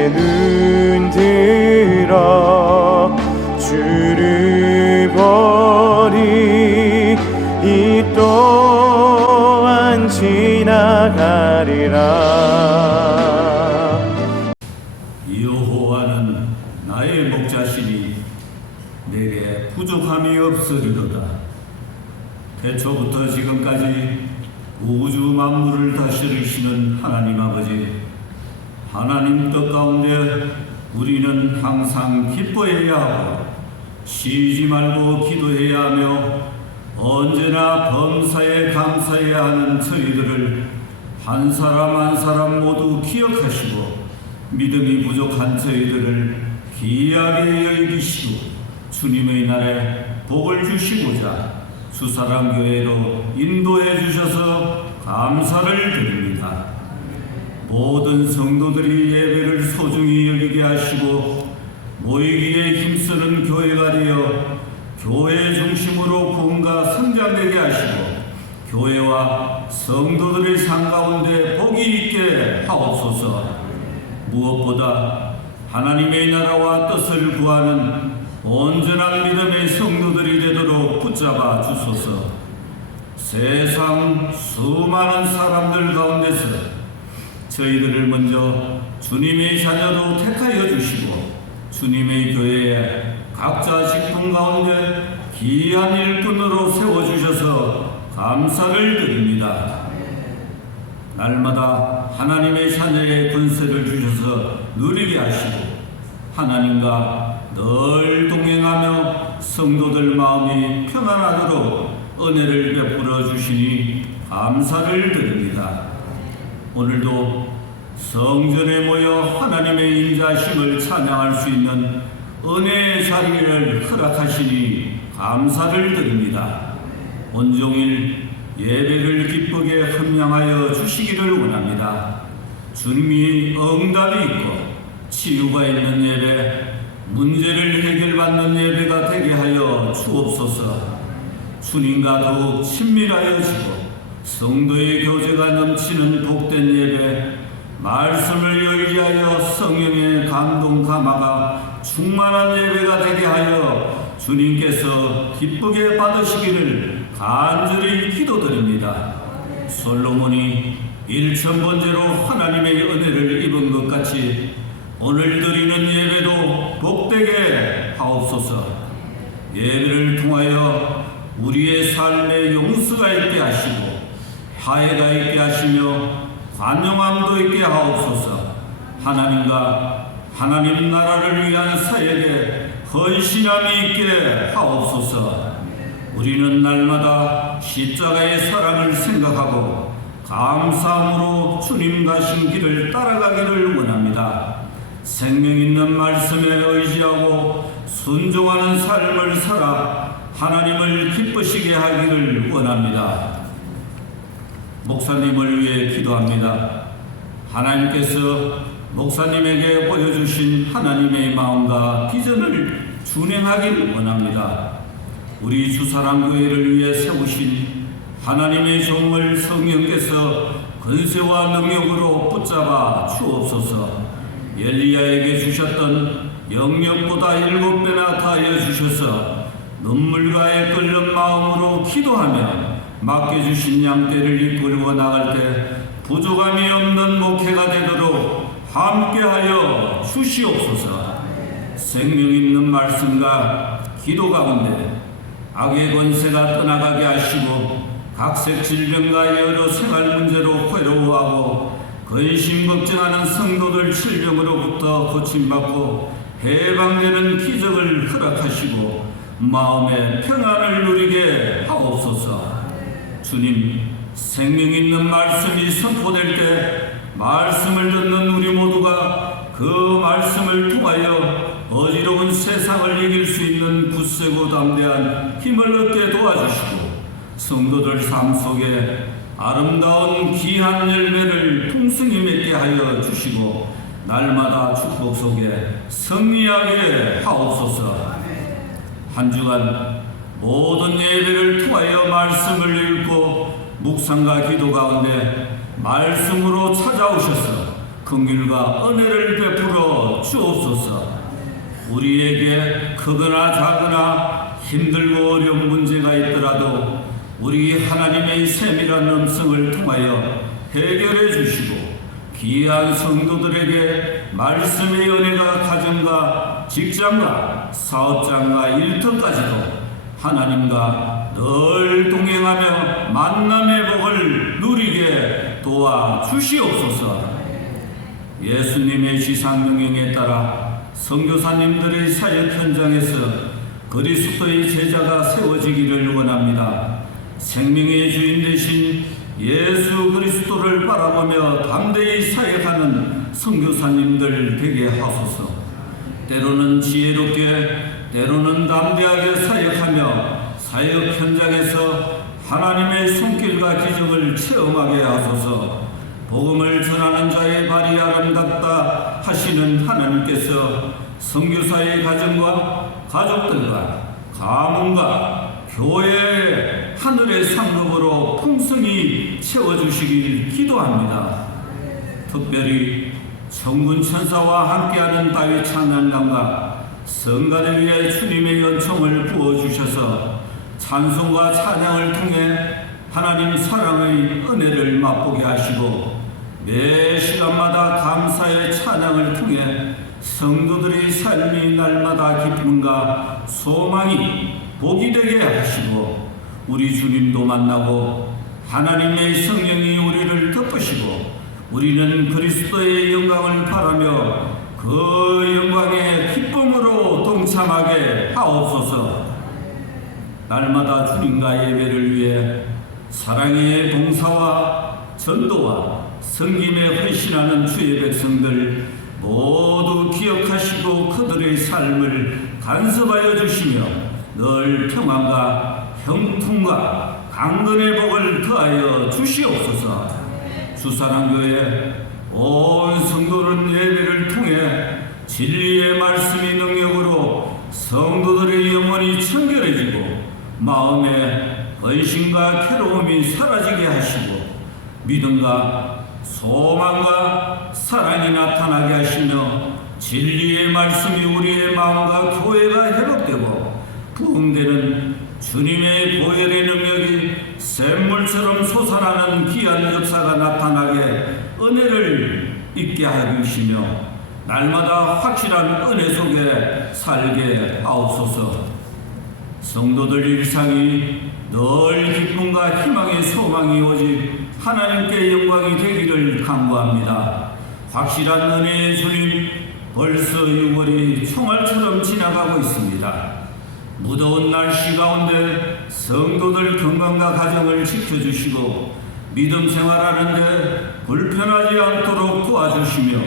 이제 눈 들어 주를 보리. 이 또한 지나가리라. 여호와는 나의 목자시니 내게 부족함이 없으리로다. 태초부터 지금까지 우주 만물을 다스리시는 하나님 아버지, 하나님 뜻 가운데 우리는 항상 기뻐해야 하고 쉬지 말고 기도해야 하며 언제나 범사에 감사해야 하는 저희들을 한 사람 한 사람 모두 기억하시고 믿음이 부족한 저희들을 귀하게 여기시고 주님의 날에 복을 주시고자 주사랑교회로 인도해 주셔서 감사를 드립니다. 모든 성도들이 예배를 소중히 여기게 하시고 모이기에 힘쓰는 교회가 되어 교회 중심으로 부흥과 성장되게 하시고 교회와 성도들의 삶 가운데 복이 있게 하옵소서. 무엇보다 하나님의 나라와 뜻을 구하는 온전한 믿음의 성도들이 되도록 붙잡아 주소서. 세상 수많은 사람들 가운데서 저희들을 먼저 주님의 자녀로 택하여 주시고 주님의 교회에 각자 직분 가운데 귀한 일꾼으로 세워주셔서 감사를 드립니다. 날마다 하나님의 자녀의 권세를 주셔서 누리게 하시고 하나님과 늘 동행하며 성도들 마음이 평안하도록 은혜를 베풀어 주시니 감사를 드립니다. 오늘도 성전에 모여 하나님의 인자심을 찬양할 수 있는 은혜의 자리를 허락하시니 감사를 드립니다. 온종일 예배를 기쁘게 헌양하여 주시기를 원합니다. 주님이 응답이 있고 치유가 있는 예배, 문제를 해결받는 예배가 되게 하여 주옵소서. 주님과 더욱 친밀하여지고 성도의 교제가 넘치는 복된 예배, 말씀을 의지하여 성령의 감동 감화가 충만한 예배가 되게 하여 주님께서 기쁘게 받으시기를 간절히 기도드립니다. 솔로몬이 1000번째로 하나님의 은혜를 입은 것 같이 오늘 드리는 예배도 복되게 하옵소서. 예배를 통하여 우리의 삶에 용서가 있게 하시고 화해가 있게 하시며 관용함도 있게 하옵소서. 하나님과 하나님 나라를 위한 사역에 헌신함이 있게 하옵소서. 우리는 날마다 십자가의 사랑을 생각하고 감사함으로 주님 가신 길을 따라가기를 원합니다. 생명 있는 말씀에 의지하고 순종하는 삶을 살아 하나님을 기쁘시게 하기를 원합니다. 목사님을 위해 기도합니다. 하나님께서 목사님에게 보여주신 하나님의 마음과 비전을 준행하기를 원합니다. 우리 주사랑교회를 위해 세우신 하나님의 종을 성령께서 권세와 능력으로 붙잡아 주옵소서. 엘리야에게 주셨던 영역보다 7배나 더하여 주셔서 눈물과 끓는 마음으로 기도하며 맡겨주신 양떼를 이끌고 나갈 때 부족함이 없는 목회가 되도록 함께하여 주시옵소서. 생명 있는 말씀과 기도 가운데 악의 권세가 떠나가게 하시고 각색 질병과 여러 생활 문제로 괴로워하고 근심 걱정하는 성도들 질병으로부터 고침받고 해방되는 기적을 허락하시고 마음의 평안을 누리게 하옵소서. 주님, 생명 있는 말씀이 선포될 때 말씀을 듣는 우리 모두가 그 말씀을 통하여 어지러운 세상을 이길 수 있는 굳세고 담대한 힘을 얻게 도와주시고 성도들 삶 속에 아름다운 귀한 열매를 풍성히 맺게 하여 주시고 날마다 축복 속에 승리하게 하옵소서. 한 주간 모든 예배를 통하여 말씀을 읽고 묵상과 기도 가운데 말씀으로 찾아오셔서 긍휼과 은혜를 베풀어 주옵소서. 우리에게 크거나 작거나 힘들고 어려운 문제가 있더라도 우리 하나님의 세밀한 음성을 통하여 해결해 주시고 귀한 성도들에게 말씀의 은혜가 가정과 직장과 사업장과 일터까지도 하나님과 늘 동행하며 만남의 복을 누리게 도와 주시옵소서. 예수님의 지상명령에 따라 선교사님들의 사역 현장에서 그리스도의 제자가 세워지기를 원합니다. 생명의 주인 되신 예수 그리스도를 바라보며 담대히 사역하는 선교사님들 되게 하소서. 때로는 지혜롭게 때로는 담대하게 사역하며 사역 현장에서 하나님의 손길과 기적을 체험하게 하소서. 복음을 전하는 자의 발이 아름답다 하시는 하나님께서 선교사의 가정과 가족들과 가문과 교회의 하늘의 상급으로 풍성히 채워주시길 기도합니다. 특별히 천군 천사와 함께하는 다윗 찬양단과 성가를 위해 주님의 연총을 부어주셔서 찬송과 찬양을 통해 하나님 사랑의 은혜를 맛보게 하시고 매 시간마다 감사의 찬양을 통해 성도들의 삶이 날마다 기쁨과 소망이 복이 되게 하시고 우리 주님도 만나고 하나님의 성령이 우리를 덮으시고 우리는 그리스도의 영광을 바라며 그 영광의 기쁨으로 동참하게 하옵소서. 날마다 주님과 예배를 위해 사랑의 봉사와 전도와 섬김에 헌신하는 주의 백성들 모두 기억하시고 그들의 삶을 간섭하여 주시며 늘 평안과 형통과 강건의 복을 더하여 주시옵소서. 주사랑교회 온 성도는 예배를 통해 진리의 말씀이 능력으로 성도들의 영혼이 청결해지고 마음에 근심과 괴로움이 사라지게 하시고 믿음과 소망과 사랑이 나타나게 하시며 진리의 말씀이 우리의 마음과 교회가 회복되고 부흥되는 주님의 보혈의 능력이 샘물처럼 솟아나는 귀한 역사가 나타나게 은혜를 있게 하시며 날마다 확실한 은혜 속에 살게 하옵소서. 성도들 일상이 늘 기쁨과 희망의 소망이 오직 하나님께 영광이 되기를 간구합니다. 확실한 은혜의 주님, 벌써 6월이 총알처럼 지나가고 있습니다. 무더운 날씨 가운데 성도들 건강과 가정을 지켜주시고 믿음 생활하는데 불편하지 않도록 도와주시며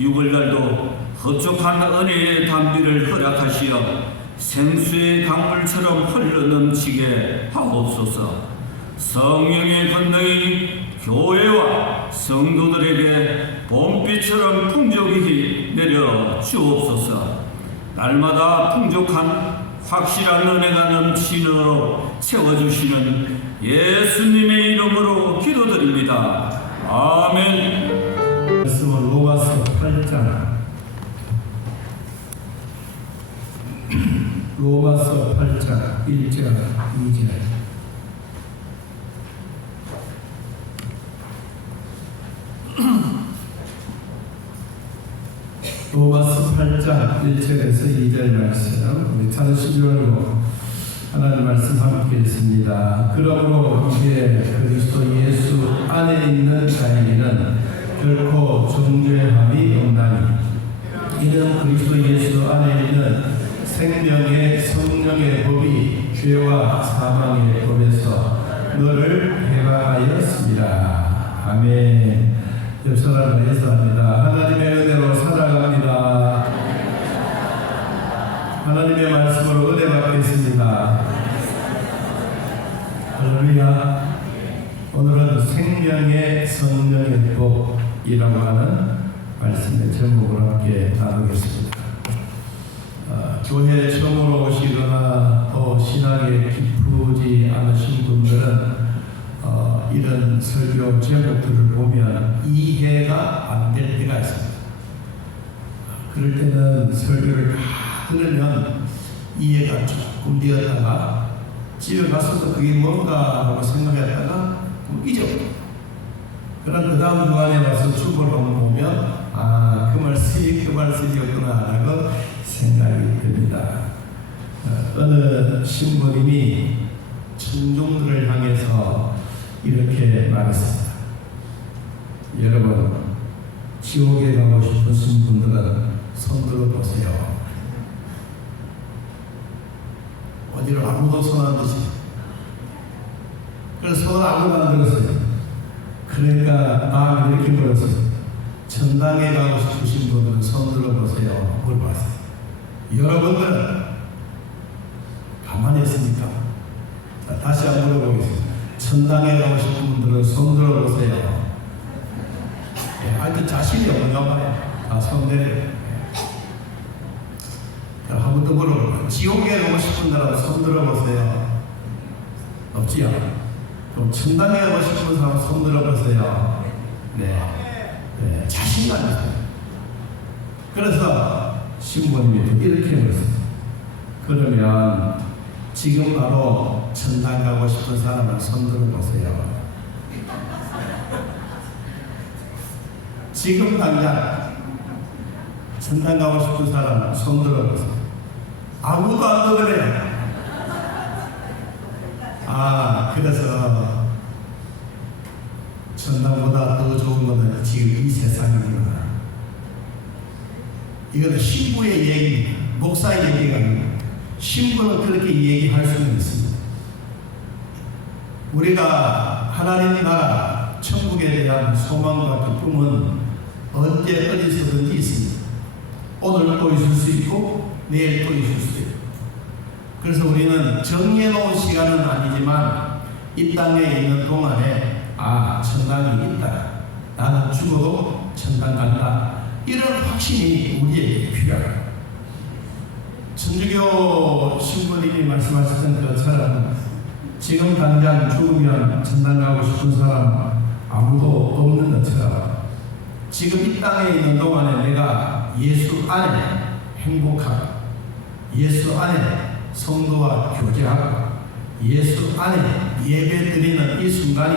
6월달도 흡족한 은혜의 담비를 허락하시어 생수의 강물처럼 흘러넘치게 하옵소서. 성령의 권능이 교회와 성도들에게 봄비처럼 풍족히 내려 주옵소서. 날마다 풍족한 확실한 은혜가 넘치노로 채워주시는 예수님의 이름으로 기도드립니다. 아멘. 말씀은 로마서 8장 로마서 8장 1절 2절 로마서 8장 1절에서 2절 말씀 우리 찾으시기 바라고 하나님 말씀 함께 있습니다. 그러므로 이제 그리스도 예수 안에 있는 자에게는 결코 정죄함이 없나니 이는 그리스도 예수 안에 있는 생명의 성령의 법이 죄와 사망의 법에서 너를 해방하였습니다. 아멘. 옆 사람을 인사합니다. 하나님의 은혜로 살아갑니다. 하나님의 말씀으로 은혜 받겠습니다. 할렐루야. 오늘은 생명의 성령의 법이라고 하는 말씀의 제목을 함께 나누겠습니다. 교회에 처음으로 오시거나 또 신앙에 깊지 않으신 분들은 이런 설교 제목들을 보면 이해가 안 될 때가 있습니다. 그럴 때는 설교를 다 들으면 이해가 조금 되었다가 집에 가서도 그게 뭔가 하고 생각했다가 잊어버려요. 그럼 그 다음 주간에 와서 축복을 보면 그 말씀이었구나 라고 생각이 듭니다. 어느 신부님이 청중들을 향해서 이렇게 말했습니다. 여러분, 지옥에 가고 싶으신 분들은 손 들어보세요. 어디로 아무도 손 안 드시죠? 그래서 손을 아무도 안 들었어요. 그러니까 마음이 이렇게 물었어요. 천당에 가고 싶으신 분들은 손 들어보세요. 물어봤어요. 여러분들은 가만히 있습니까? 자, 다시 한번 물어보겠습니다. 천당에 가고 싶은 분들은 손 들어보세요. 하여튼 자신이 없는가 봐요. 다 손 내려요. 한 번 더 물어볼까요? 지옥에 가고 싶은 사람 손 들어보세요. 없지요? 그럼 천당에 가고 싶은 사람 손 들어보세요. 네, 자신감이 있어요. 그래서 신부님이 이렇게 물었어요. 그러면 지금 바로 천당 가고 싶은 사람은 손 들어보세요. 지금 당장 천당 가고 싶은 사람은 손 들어보세요. 아무도 안 들어요. 그래서 천당보다 더 좋은 것은 지금 이 세상입니다. 이거는 신부의 얘기입니다. 목사의 얘기가 아닙니다. 신부는 그렇게 얘기할 수는 있습니다. 우리가 하나님 나라 천국에 대한 소망과 기쁨은 언제 어디서든지 있습니다. 오늘 또 있을 수 있고 내일 또 있을 수 있고. 그래서 우리는 정해놓은 시간은 아니지만 이 땅에 있는 동안에 천당이 있다. 나는 죽어도 천당 간다. 이런 확신이 우리에게 필요합니다. 천주교 신부님이 말씀하셨던 것처럼 지금 당장 죽으면 천당 가고 싶은 사람 아무도 없는 것처럼 지금 이 땅에 있는 동안에 내가 예수 안에 행복하고 예수 안에 성도와 교제하고 예수 안에 예배 드리는 이 순간이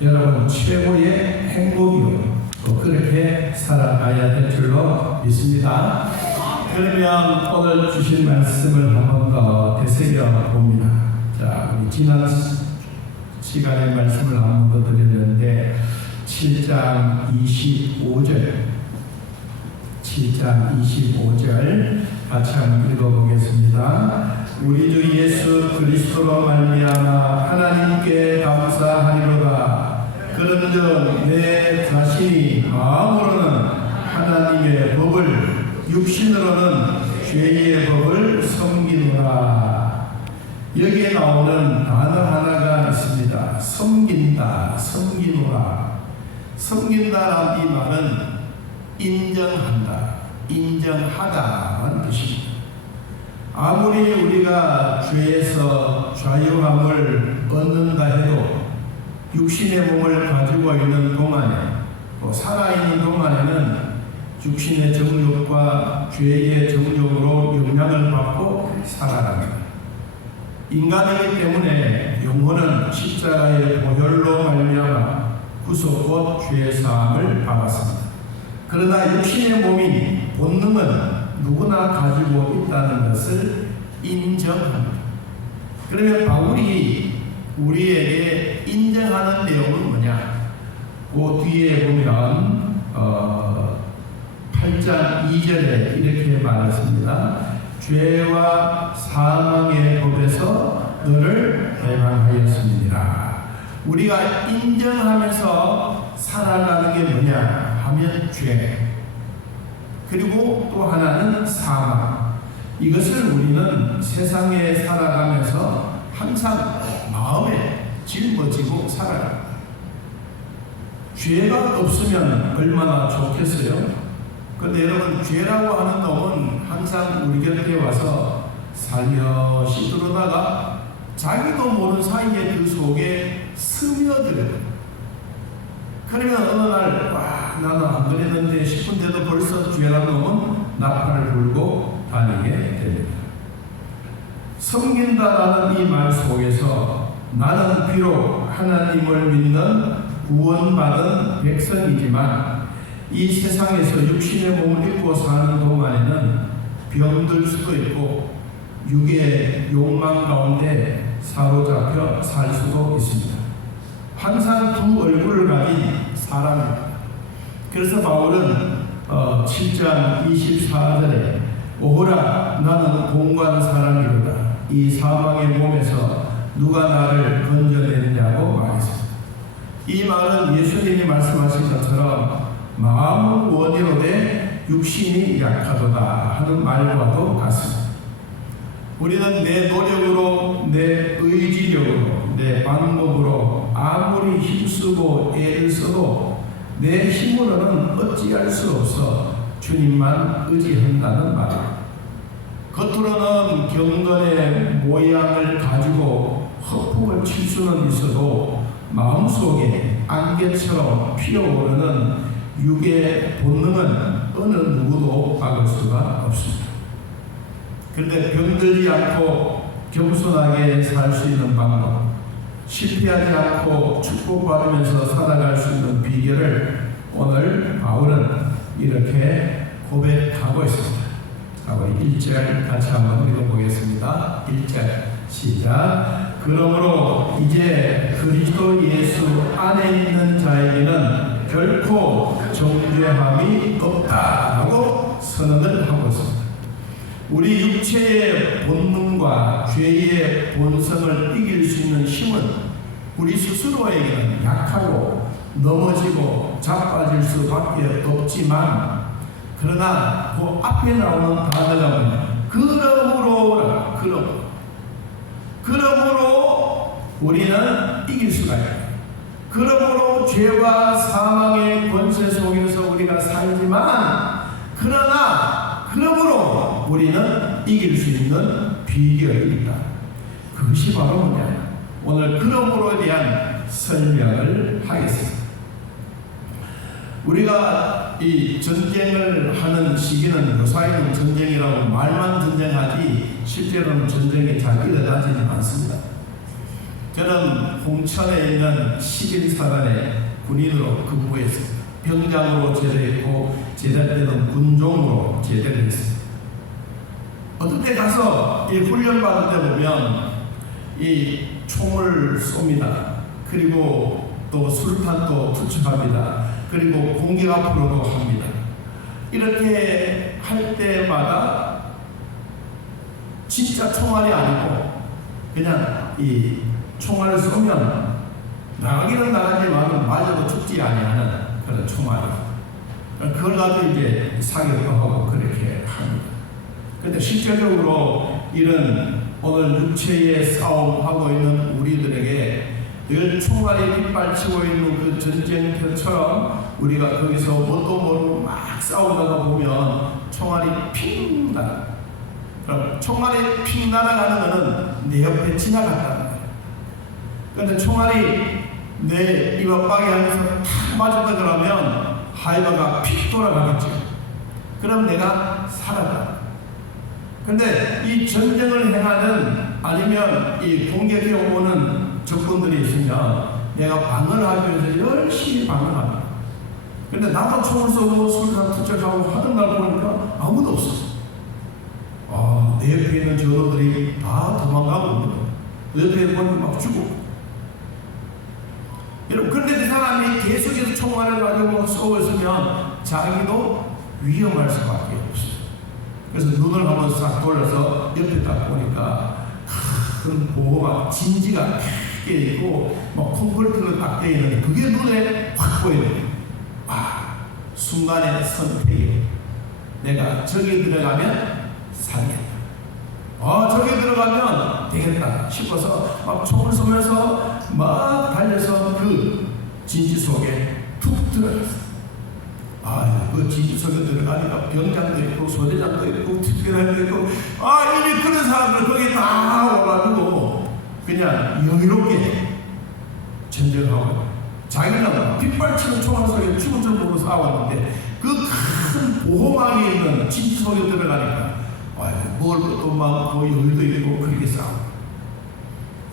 여러분 최고의 행복이요. 또 그렇게 살아가야 될 줄로 믿습니다. 그러면 오늘 주신 말씀을 한 번 더 되새겨 봅니다. 자, 우리 지난 시간에 말씀을 한 번 더 드렸는데 7장 25절 같이 한번 읽어보겠습니다. 우리 주 예수 그리스도로 말미암아 하나님께 감사하리로다. 그런즉 내 자신이 마음으로는 하나님의 법을 육신으로는 죄의 법을 섬기노라. 여기에 나오는 단어 하나가 있습니다. 섬긴다, 섬기노라. 섬긴다라는 이 말은 인정한다, 인정하다라는 뜻입니다. 아무리 우리가 죄에서 자유함을 얻는다 해도 육신의 몸을 가지고 있는 동안에 또 살아있는 동안에는 육신의 정욕과 죄의 정욕으로 영향을 받고 살아갑니다. 인간이기 때문에 영혼은 십자가의 보혈로 말미암아 구속 곧 죄 사함을 받았습니다. 그러나 육신의 몸인 본능은 누구나 가지고 있다는 것을 인정합니다. 그러면 바울이 우리에게 인정하는 내용은 뭐냐? 그 뒤에 보면 8장 2절에 이렇게 말했습니다. 죄와 사망의 법에서 너를 해방하였습니다. 우리가 인정하면서 살아가는 게 뭐냐 하면 죄, 그리고 또 하나는 사망. 이것을 우리는 세상에 살아가면서 항상 마음에 짊어지고 살아갑니다. 죄가 없으면 얼마나 좋겠어요? 그런데 여러분, 죄라고 하는 놈은 항상 우리 곁에 와서 살며시 들어다가 자기도 모르는 사이에 그 속에 스며들어요. 그러면 어느 날, 와, 나는 안 그랬는데 싶은데도 벌써 죄란 놈은 나팔을 불고 다니게 됩니다. 섬긴다라는 이 말 속에서 나는 비록 하나님을 믿는 구원받은 백성이지만 이 세상에서 육신의 몸을 입고 사는 동안에는 병들 수도 있고 육의 욕망 가운데 사로잡혀 살 수도 있습니다. 항상 두 얼굴을 가진 사람입니다. 그래서 바울은 7장 24절에 오호라 나는 공고한 사람이로다. 이 사망의 몸에서 누가 나를 건져내느냐고 말했습니다. 이 말은 예수님이 말씀하신 것처럼 마음은 원이로되 육신이 약하도다 하는 말과도 같습니다. 우리는 내 노력으로, 내 의지력으로, 내 방법으로 아무리 힘쓰고 애를 써도 내 힘으로는 어찌할 수 없어 주님만 의지한다는 말입니다. 겉으로는 경건의 모양을 가지고 허풍을 칠 수는 있어도 마음속에 안개처럼 피어오르는 육의 본능은 어느 누구도 막을 수가 없습니다. 그런데 병들지 않고 겸손하게 살 수 있는 방법, 실패하지 않고 축복받으면서 살아갈 수 있는 비결을 오늘 바울은 이렇게 고백하고 있습니다. 우리 1절 같이 한번 읽어보겠습니다. 1절 시작. 그러므로 이제 그리스도 예수 안에 있는 자에게는 결코 정죄함이 없다라고 선언을 하고 있습니다. 우리 육체의 본능과 죄의 본성을 이길 수 있는 힘은 우리 스스로에게는 약하고 넘어지고 자빠질 수밖에 없지만, 그러나 그 앞에 나오는 단어가 뭐냐? 그러므로 우리는 이길 수가 있다. 그러므로 죄와 사망의 권세 속에서 우리가 살지만, 그러므로 우리는 이길 수 있는 비결이 있다. 그것이 바로 뭐냐? 오늘 그러므로에 대한 설명을 하겠습니다. 우리가 이 전쟁을 하는 시기는 요사이는 전쟁이라고 말만 전쟁하지 실제로는 전쟁이 잘 일어나지는 않습니다. 저는 홍천에 있는 11사단의 군인으로 근무했습니다. 병장으로 제대했고 제대 때는 군종으로 제대를 했습니다. 어떤 때 가서 이 훈련 받을 때 보면 이 총을 쏩니다. 그리고 또 술탄도 투척합니다. 그리고 공격 앞으로도 합니다. 이렇게 할 때마다 진짜 총알이 아니고 그냥 이 총알을 쏘면 나가기는 나가지만 맞아도 죽지 아니하는 그런 총알이에요. 그걸 가지고 이제 사격도 하고 그렇게 합니다. 그런데 실제적으로 이런 오늘 육체의 싸움하고 있는 우리들에게 늘 총알이 빗발치고 있는 그 전쟁터처럼 우리가 거기서 뭣도 모르고 막 싸우다가 보면 총알이 핑 날아. 그럼 총알이 핑 날아가는 것은 내 옆에 지나갔다는 거예요. 그런데 총알이 내 입 앞방에 하면서 탁 맞았다 그러면 하이바가 픽 돌아가겠죠. 그럼 내가 살았다. 근데 이 전쟁을 행하는 아니면 이 공격해 오는 적군들이 있으면 내가 방어를 하기 위해서 열심히 방어합니다. 근데 나도 총을 쏘고 술탄 투척하고 하는 날 보니까 아무도 없어. 내 옆에 있는 전우들이 다 도망가고 내 옆에 보니까 막 죽고. 여러분, 그런데 그 사람이 계속해서 총알을 가지고 쏘고 있으면 자기도 위험할 수밖에 없어요. 그래서 눈을 한번 싹 돌려서 옆에 딱 보니까 큰 보호막 진지가 크게 있고 막 콘크리트로 딱 되어 있는데 그게 눈에 확 보이는 거예요. 순간의 선택이에요. 내가 저기 들어가면 살겠다. 저기 들어가면 되겠다 싶어서 막 총을 쏘면서 막 달려서 그 진지 속에 툭 들어갔어요. 그 진지 속에 들어가니까 병장도 있고 소대장도 있고 특별한도 있고 이미 그런 사람들 거기 다 와가지고 그냥 영의롭게 전쟁하고 자기는 빗발치는 총알 속에 죽은 줄 모르고 싸웠는데 그 큰 보호막에 있는 진지 속에 들어가니까 뭘또막 여유도 있고 그렇게 싸워.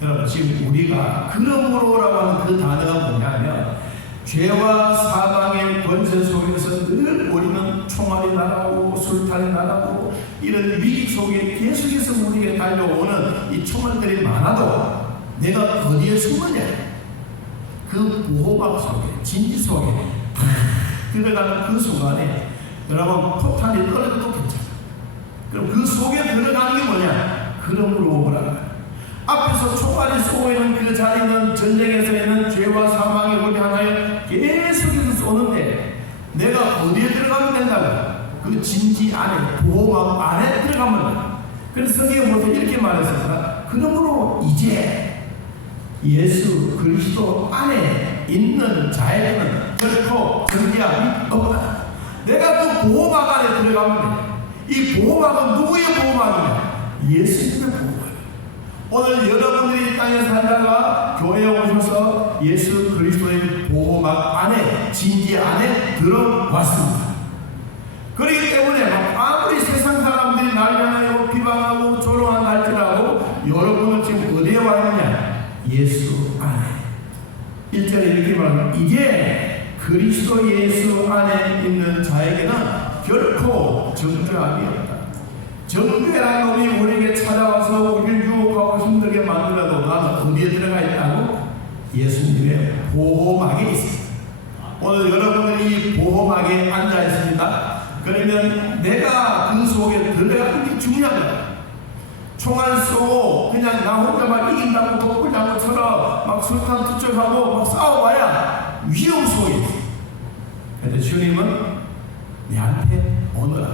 여러분 지금 우리가 그러므로라고 하는 그 단어가 뭐냐면 죄와 사망의 권세 속에서 늘 우리는 총알이 날아오고 술탄이 날아오고 이런 위기 속에 계속해서 우리에게 달려오는 이 총알들이 많아도 내가 어디에 숨느냐, 그 보호막 속에 진지 속에 탁 들어가는 그 순간에 여러분 포탄이 떨어져도 괜찮아. 그럼 그 속에 들어가는 게 뭐냐? 그러므로 오거라. 앞에서 총알이 쏘고 있는 그 자리는 전쟁에서 있는 죄와 사망의 우리 하나에 계속해서 쏘는데 내가 어디에 들어가면 된다고? 그 진지 안에, 보호막 안에 들어가면. 그래서 성경에 보면 이렇게 말했습니다. 그러므로 이제 예수 그리스도 안에 있는 자에게는 결코 정죄함이 없다. 내가 그 보호막 안에 들어가면 돼. 이 보호막은 누구의 보호막이냐? 예수님의 보호막. 오늘 여러분들이 이 땅에 살다가 교회에 오셔서 예수 그리스도의 보호막 안에, 진지 안에 들어왔습니다. 그렇기 때문에 아무리 세상 사람들이 날 향하여 비방하고 조롱한 날지라도 여러분은 지금 어디에 와 있느냐? 예수 안에. 1절에 이렇게 말합니다. 이제 그리스도 예수 안에 있는 자에게는 결코 정죄함이 없다. 정죄라는 놈이 우리에게 찾아와서 우리를 유혹하고 힘들게 만들어도 나는 어디에 들어가 있다고? 예수님의 보호막에 있습니다. 오늘 여러분들이 이 보호막에 앉아 있습니다. 그러면 내가 그 속에 들어가는 게 중요한 거야. 총알 쏘고 그냥 나 혼자만 이긴다고 독불장구 쳐라 막 술탄 투척하고 막 싸워봐야 위험 속에 있어. 근데 주님은 내한테 오너라.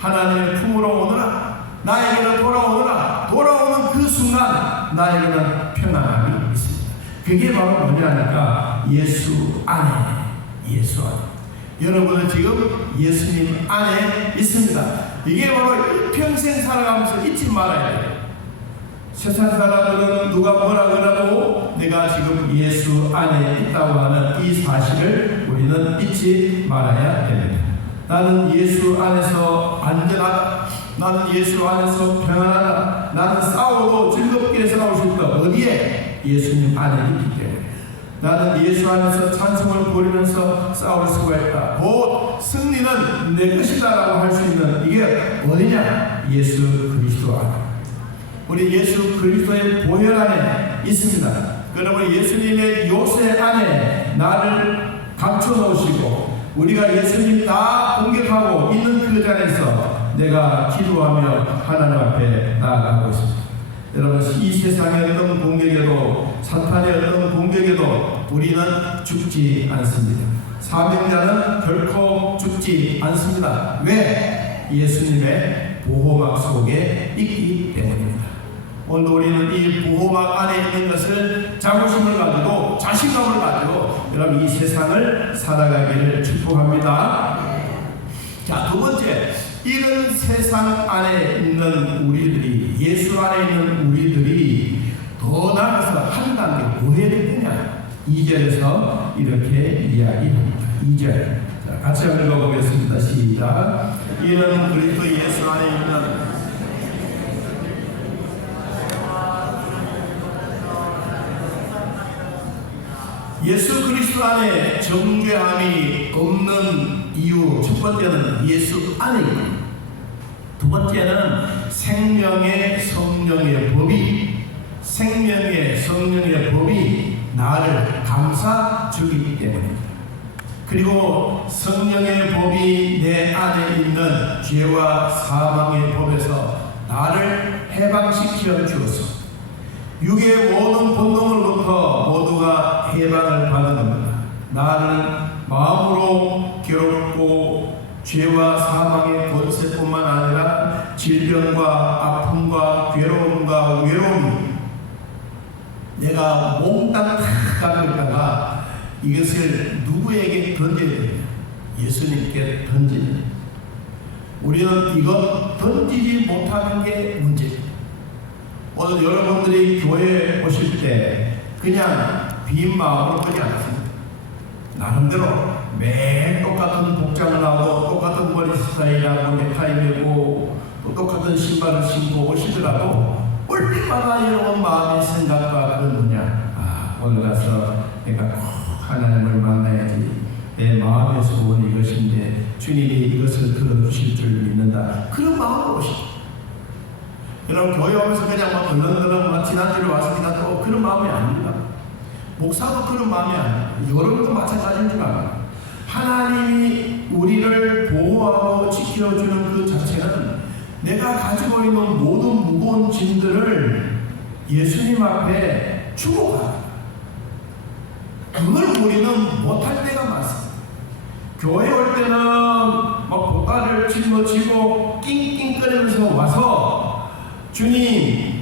하나님의 품으로 오너라. 나에게로 돌아오너라. 돌아오는 그 순간 나에게는 평안함이 있습니다. 그게 바로 뭐냐니까 예수 안에, 예수 안에. 여러분은 지금 예수님 안에 있습니다. 이게 바로 일평생 살아가면서 잊지 말아야 돼요. 세상 사람들은 누가 뭐라 그러고 내가 지금 예수 안에 있다고 하는 이 사실을 우리는 잊지 말아야 됩니다. 나는 예수 안에서 안전하다. 나는 예수 안에서 평안하다. 나는 싸워도 즐겁게 싸울 수 있다. 어디에? 예수님 안에 있기 때문에. 나는 예수 안에서 찬송을 부리면서 싸울 수가 있다. 곧 승리는 내 것이다라고 할 수 있는 이게 어디냐? 예수 그리스도 안에. 우리 예수 그리스도의 보혈 안에 있습니다. 그러면 예수님의 요새 안에 나를 감춰 놓으시고 우리가 예수님 다 공격하고 있는 그 자리에서 내가 기도하며 하나님 앞에 나아가고 있습니다. 여러분 이 세상의 어떤 공격에도 사탄의 어떤 공격에도 우리는 죽지 않습니다. 사명자는 결코 죽지 않습니다. 왜? 예수님의 보호막 속에 있기 때문입니다. 오늘 우리는 이 보호막 안에 있는 것을 자부심을 가지고 자신감을 가지고 여러분 이 세상을 살아가기를 축복합니다. 자, 두 번째, 이런 세상 안에 있는 우리들이, 예수 안에 있는 우리들이 더 나아가서 한 단계 뭐 해야 되느냐? 2절에서 이렇게 이야기합니다. 2절. 자, 같이 읽어보겠습니다. 시작. 이는 그리스도 예수 안에 있는 예수 그리스도 안에 정죄함이 없는 이유, 첫 번째는 예수 안에 있고, 두 번째는 생명의 성령의 법이, 나를 감싸주기 때문입니다. 그리고 성령의 법이 내 안에 있는 죄와 사망의 법에서 나를 해방시켜 주었습니다. 육의 모든 본능으로부터 모두가 해방을 받는 겁니다. 나는 마음으로 괴롭고 죄와 사망의 권세뿐만 아니라 질병과 아픔과 괴로움과 외로움이 내가 몽땅 다 갖고 있다가 이것을 누구에게 던져야 되냐? 예수님께 던지는. 우리는 이것 던지지 못하는 게 문제입니다. 오늘 여러분들이 교회에 오실 때 그냥 빈 마음으로 오지 않습니다. 나름대로 매일 똑같은 복장을 하고 똑같은 머리 스타일하고 넥타이 메고 또 똑같은 신발을 신고 오시더라도 올 때마다 이런 마음의 생각과 그런 뭐냐, 오늘 가서 내가 꼭 하나님을 만나야지, 내 마음의 소원이 이것인데 주님이 이것을 들어주실 줄 믿는다, 그런 마음으로 오시죠. 여러분, 교회 오면서 그냥 막 덜렁덜렁 지난주에 왔으니까 또 그런 마음이 아닙니다. 목사도 그런 마음이 아닙니다. 여러분도 마찬가지인 줄 압니다. 하나님이 우리를 보호하고 지켜주는 그 자체는 내가 가지고 있는 모든 무거운 짐들을 예수님 앞에 주고 가. 그걸 우리는 못할 때가 많습니다. 교회 올 때는 막 보따리를 짊어지고 낑낑거리면서 와서, 주님,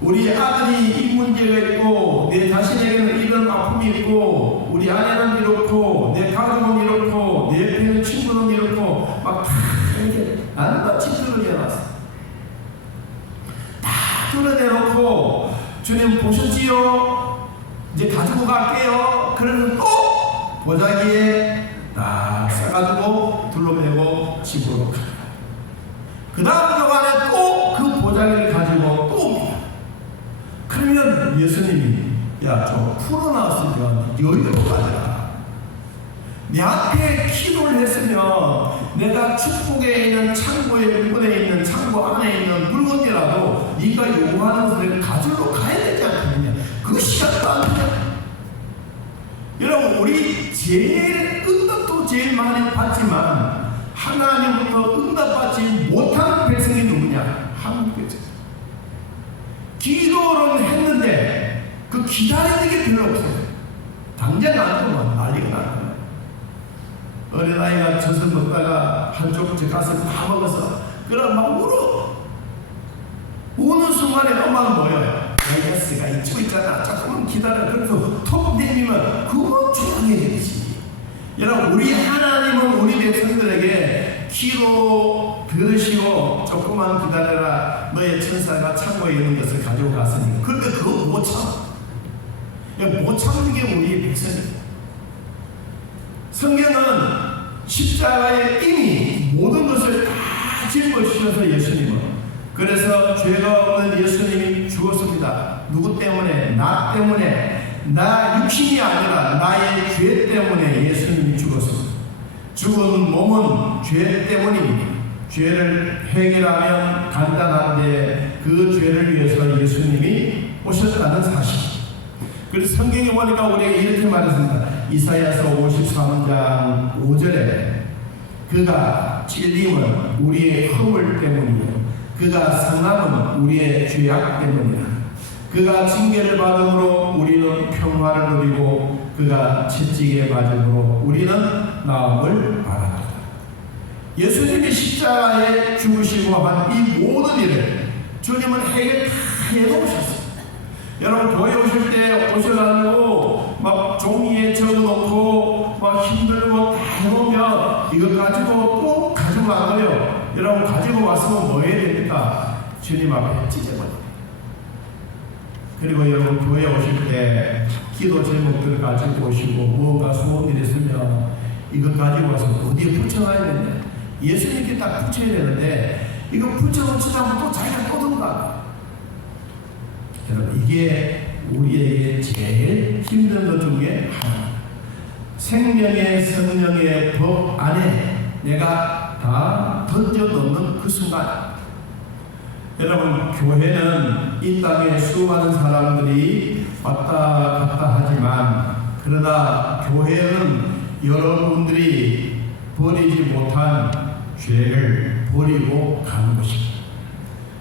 우리 아들이 이 문제가 있고 내 자신에게는 이런 아픔이 있고 우리 아내는 이렇고 내 가족은 이렇고 내 옆에 있는 친구는 이렇고 막 다 이렇게 낱낱이 드러내놨어. 다 드러내놓고 주님 보셨지요? 이제 가지고 갈게요. 그러면 또 보자기에 딱 싸가지고 둘러매고 집으로 가. 그 다음 주간에 또 그 보자기를 가지고 또 옵니다. 그러면 예수님이, 야, 저 풀어놨으면 여유로 가져라. 내한테 기도를 했으면 내가 축복에 있는 창고에 문에 있는 창고 안에 있는 물건이라도 네가 요구하는 것을 가지러 가야 되지 않겠느냐. 그 시간도 안 되냐. 여러분, 우리 제일 응답도 제일 많이 받지만 하나님부터 응답받지 못한 백성이 누구냐? 한국 백성. 기도를 했는데 그 기다리는 게 별로 없어요. 당장 안 하면 난리가 나요. 어린아이가 젖을 먹다가 한쪽 젖 가서 다 먹어서 그럼 막 울어. 우는 순간에 엄마는 뭐예요? 아이가스가 이쪽 있잖아, 잠깐만 기다려. 그래서 톡 내리면 그거 조용해지지. 여러분, 우리 하나님은 우리 백성들에게 기도 들으시고 조금만 기다려라, 너의 천사가 창고에 있는 것을 가지고 갔으니까. 그런데 그거 못 참아. 못 참는 게 우리 백성이에요. 성경은 십자가에 이미 모든 것을 다 짊어지셔서 예수님은, 그래서 죄가 없는 예수님이 죽었습니다. 누구 때문에? 나 때문에. 나 육신이 아니라 나의 죄 때문에 예수님이 죽었습니다. 죽은 몸은 죄 때문입니다. 죄를 해결하면 간단한데 그 죄를 위해서 예수님이 오셨다는 사실. 그래서 성경에 보니까 우리에게 이렇게 말했습니다. 이사야서 53장 5절에 그가 찔림은 우리의 허물 때문이요 그가 상함은 우리의 죄악 때문이라. 그가 징계를 받음으로 우리는 평화를 누리고 그가 채찍에 맞음으로 우리는 나음을 받았다. 예수님이 십자가에 죽으시고 한 이 모든 일을 주님은 해결 다 해놓으셨어요. 여러분, 교회 오실 때 오셔가지고 막 종이에 적어놓고 막 힘들고 다 해놓으면 이거 가지고 또 가지고 안 가요. 여러분, 가지고 왔으면 뭐 해야 됩니까? 주님 앞에 찢어버려요. 그리고 여러분, 교회 오실 때 기도 제목들 가지고 오시고 뭔가 소원이 있으면 이거 가지고 와서 어디에 붙여놔야 되냐. 예수님께 딱 붙여야 되는데 이거 붙여놓지도 않고 또 자기가 떠든다. 여러분, 이게 우리에게 제일 힘든 것 중에 하나. 생명의 성령의 법 안에 내가 다 던져놓는 그 순간. 여러분, 교회는 이 땅에 수많은 사람들이 왔다 갔다 하지만 그러나 교회는 여러분들이 버리지 못한 죄를 버리고 가는 것입니다.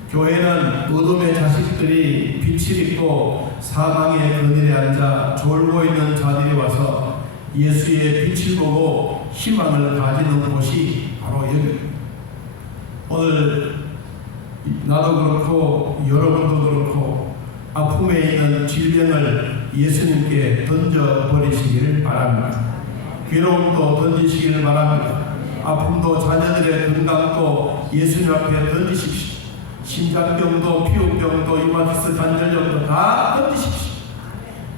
교회는 어둠의 자식들이 빛을 입고 사망의 그늘에 앉아 졸고 있는 자들이 와서 예수의 빛을 보고 희망을 가지는 곳이 바로 여기. 오늘 나도 그렇고 여러분도 그렇고 아픔에 있는 질병을 예수님께 던져버리시기를 바랍니다. 괴로움도 던지시기를 바랍니다. 아픔도 자녀들의 건강도 예수님 앞에 던지십시오. 심장병도 피부병도 이마티스 관절염도 다 던지십시오.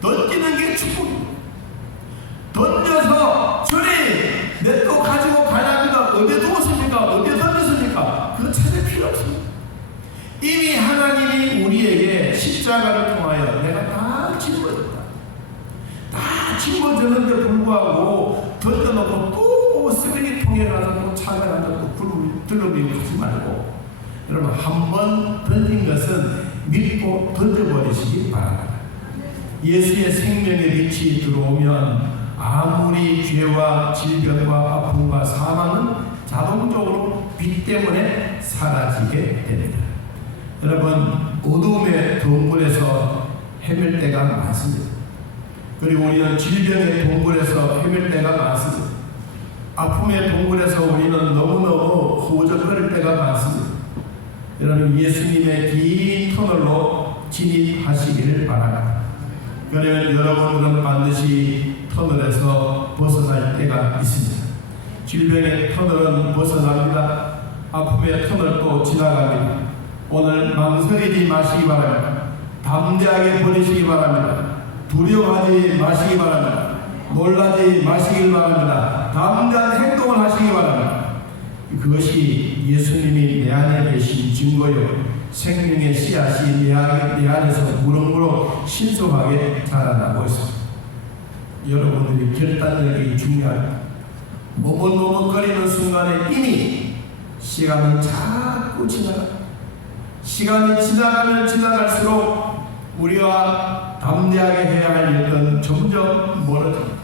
던지는 게 축복입니다. 던져서 우리에게 십자가를 통하여 내가 다 짊어졌다. 다 짊어졌는데 불구하고 던져놓고 또 쓰레기통에 가서 또 차가 또 들러비고 하지 말고, 여러분, 한번 던진 것은 믿고 던져버리시기 바랍니다. 예수의 생명의 빛이 들어오면 아무리 죄와 질병과 아픔과 사망은 자동적으로 빛 때문에 사라지게 됩니다. 여러분, 어둠의 동굴에서 헤맬 때가 많습니다. 그리고 우리는 질병의 동굴에서 헤맬 때가 많습니다. 아픔의 동굴에서 우리는 너무너무 허우적거릴 때가 많습니다. 여러분, 예수님의 긴 터널로 진입하시기를 바랍니다. 그러면 여러분들은 반드시 터널에서 벗어날 때가 있습니다. 질병의 터널은 벗어납니다. 아픔의 터널도 지나갑니다. 오늘 망설이지 마시기 바랍니다. 담대하게 버리시기 바랍니다. 두려워하지 마시기 바랍니다. 놀라지 마시기 바랍니다. 담대한 행동을 하시기 바랍니다. 그것이 예수님이 내 안에 계신 증거요, 생명의 씨앗이 내 안에서 무럭무럭 신속하게 자라나고 있습니다. 여러분들이 결단력이 중요합니다. 머뭇머뭇거리는 순간에 이미 시간은 자꾸 지나갑니다. 시간이 지나가면 지나갈수록 우리가 담대하게 해야 할 일은 점점 멀어집니다.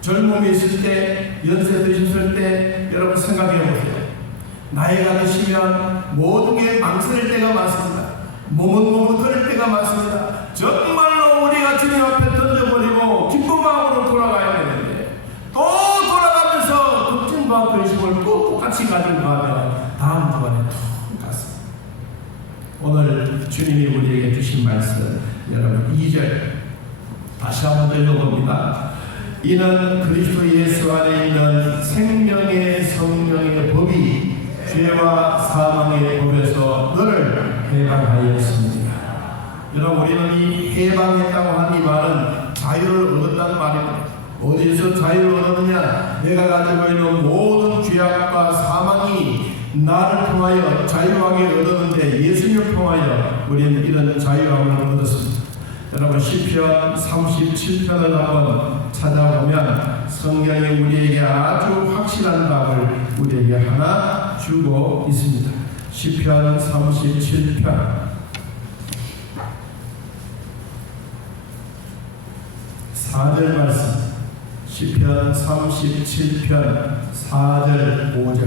젊음이 있을 때, 연세 드셨을 때 여러분 생각해 보세요. 나이가 드시면 모든 게 망설일 때가 많습니다. 머뭇머뭇거릴 때가 많습니다. 정말로 우리가 주님 앞에 던져버리고 기쁜 마음으로 돌아가야 되는데, 또 돌아가면서 걱정과 근심을 또 똑같이 가지고 가면 다음 주간에 똑같습니다. 오늘 주님이 우리에게 주신 말씀, 여러분 2절 다시 한번 읽어봅니다. 이는 그리스도 예수 안에 있는 생명의 성령의 법이 죄와 사망의 법에서 너를 해방하였습니다. 여러분, 우리는 이 해방했다고 한 이 말은 자유를 얻었다는 말입니다. 어디에서 자유를 얻었느냐? 내가 가지고 있는 모든 죄악과 사망이 나를 통하여 자유하게 얻었는데, 예수님을 통하여 우리는 이런 자유함을 얻었습니다. 여러분, 시편 37편을 한번 찾아보면 성경이 우리에게 아주 확실한 답을 우리에게 하나 주고 있습니다. 시편 37편 4절 말씀, 시편 37편 4절 5절.